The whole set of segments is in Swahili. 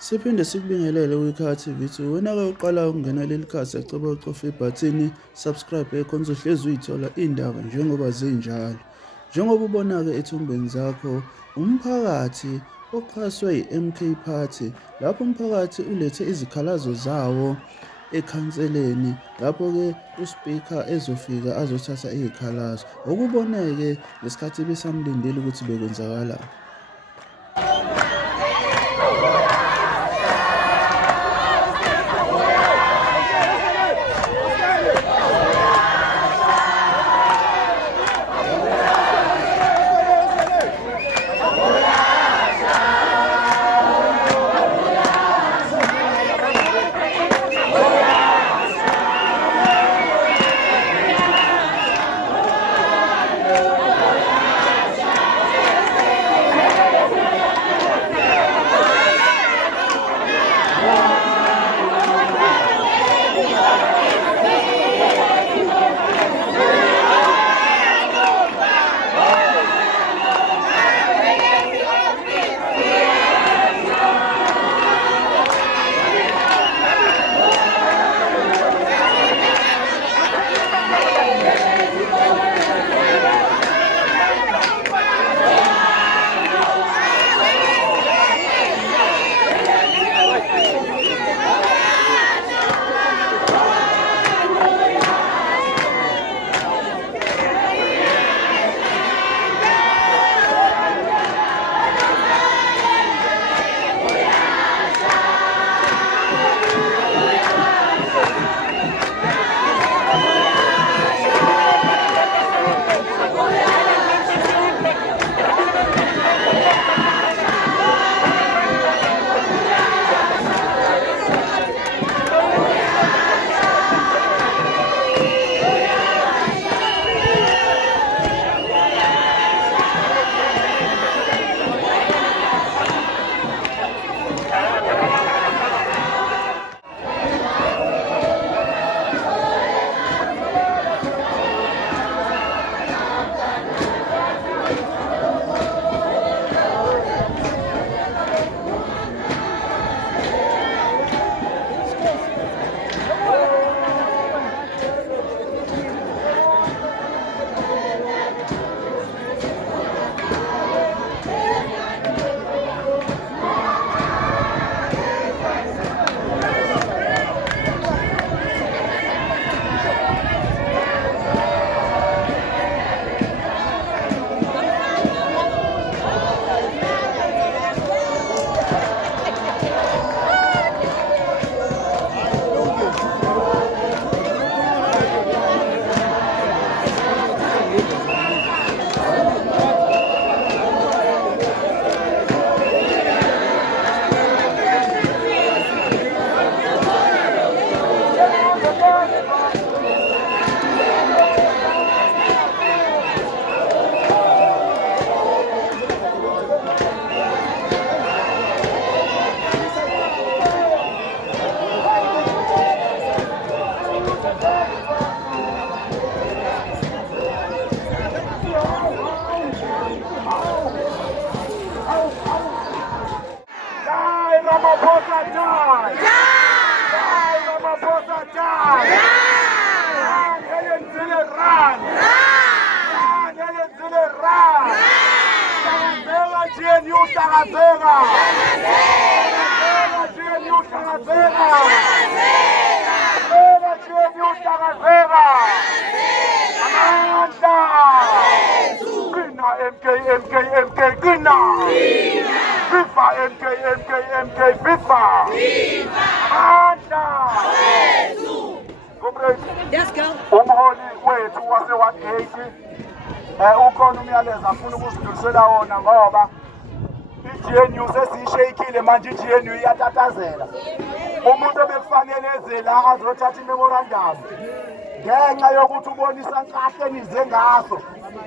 Siphinde sikubingelele kwiKhala TV 2. Wena-ke uqala ukungena leli khasi acaba ucofa ibhathini subscribe ekhona uhlezi uyithola indaba njengoba zinjalo. Njengoba ubona-ke ethumbeni zakho, umphakathi oxhaswe i-MK Party, lapho umphakathi ulethe izikhalazo zawo ekhanseleni, lapho-ke uSpeaker ezofika azothatha izikhalazo. Okuboneke ngesikhathi besamlindile ukuthi bekwenzakalani. Ramaphosa die! Die! Ramaphosa die! Run, Helen Zille, run! Run, Helen Zille, run! Hlangazeka GNU, hlangazeka! Hlangazeka GNU, hlangazeka! Hlangazeka GNU, hlangazeka! Amandla! Qina MK, qina! FIFA, MK, FIFA! Amandla! Let's go. Umholi wethu wase-Ward 8 ukhona umyalezo afuna ukusidlulisela wona ngoba i-GNU sesiyishayikile manje, i-GNU iyatatazela. Umuntu obekufanele eze la azothatha imemorandum ngenxa yokuthi ubonisa kahle nize ngaso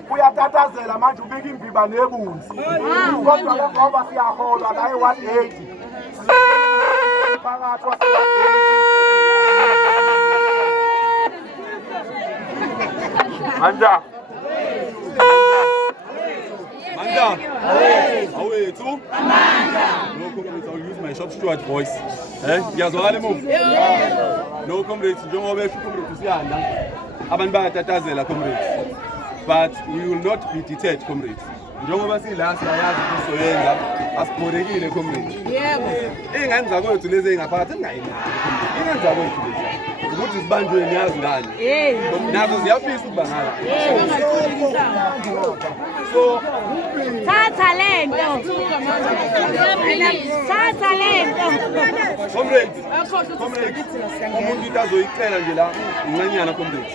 uyatatazela manje, ubika imbiba nebunzi. Kodwa ke ngoba siyaholwa la e-Ward 8 phakathi wase-Ward 8 Manda. Manda. Awethu. Amanda. Lokho ngizoyuza nge-Shop Steward voice. Ngiyazwakala emuva? No comrades, njengoba besho comrades usiyanda. Abantu bayatatazela comrades. But we will not be deterred comrades. Njengoba sila siyayazi ukuthi soyenza asibhorekile comrades. Yebo. Ingane zakwethu lezi engaphakathi ngayina. Ingane zakwethu lezi. Ukuthi sibanjwe niyazi ngani. Nazo ziyafisa ukuba ngala. So Thatha lento. Thatha lento. Comrades, umuntu into azoyicela nje la incanyana comrades.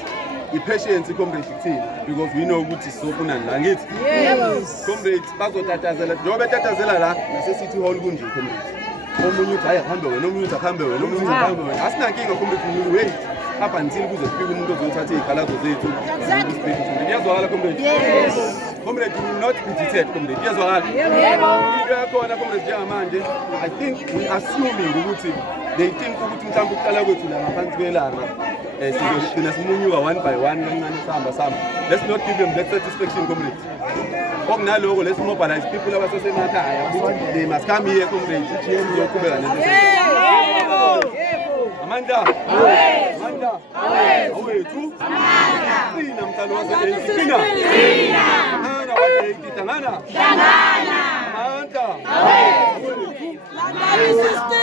I-patience comrades ithini because we know ukuthi sizofunani la ngithi. Comrades bazotatazela njengoba betatazela la nase-City Hall kunje comrades. Omunye uthi hayi ahambe wena, omunye uthi ahambe wena, omunye uthi ahambe wena. Asinankinga comrades, we will wait up until kuze kufike umuntu ozothatha izikhalazo zethu. Iyazwakala comrades? Yes. Comrades, we will not be deterred comrades. Iyazwakala? Yebo. Into yakhona comrades njengamanje, I think we assuming ukuthi they think ukuthi mhlawumbe ukuqala kwethu la ngaphansi kwelanga sizogcina simunyuka one by one kancane sihamba. Let's not give them that satisfaction comrades. Okunaloko let's mobilize people abasesemakhaya. They must come here comrades. GNU izoqhubeka nento. Amanda. Amanda. Awethu. Qina mntana wase-ANC. Qina. Ngana wase-ANC. Hlangana. Amanda. Awethu.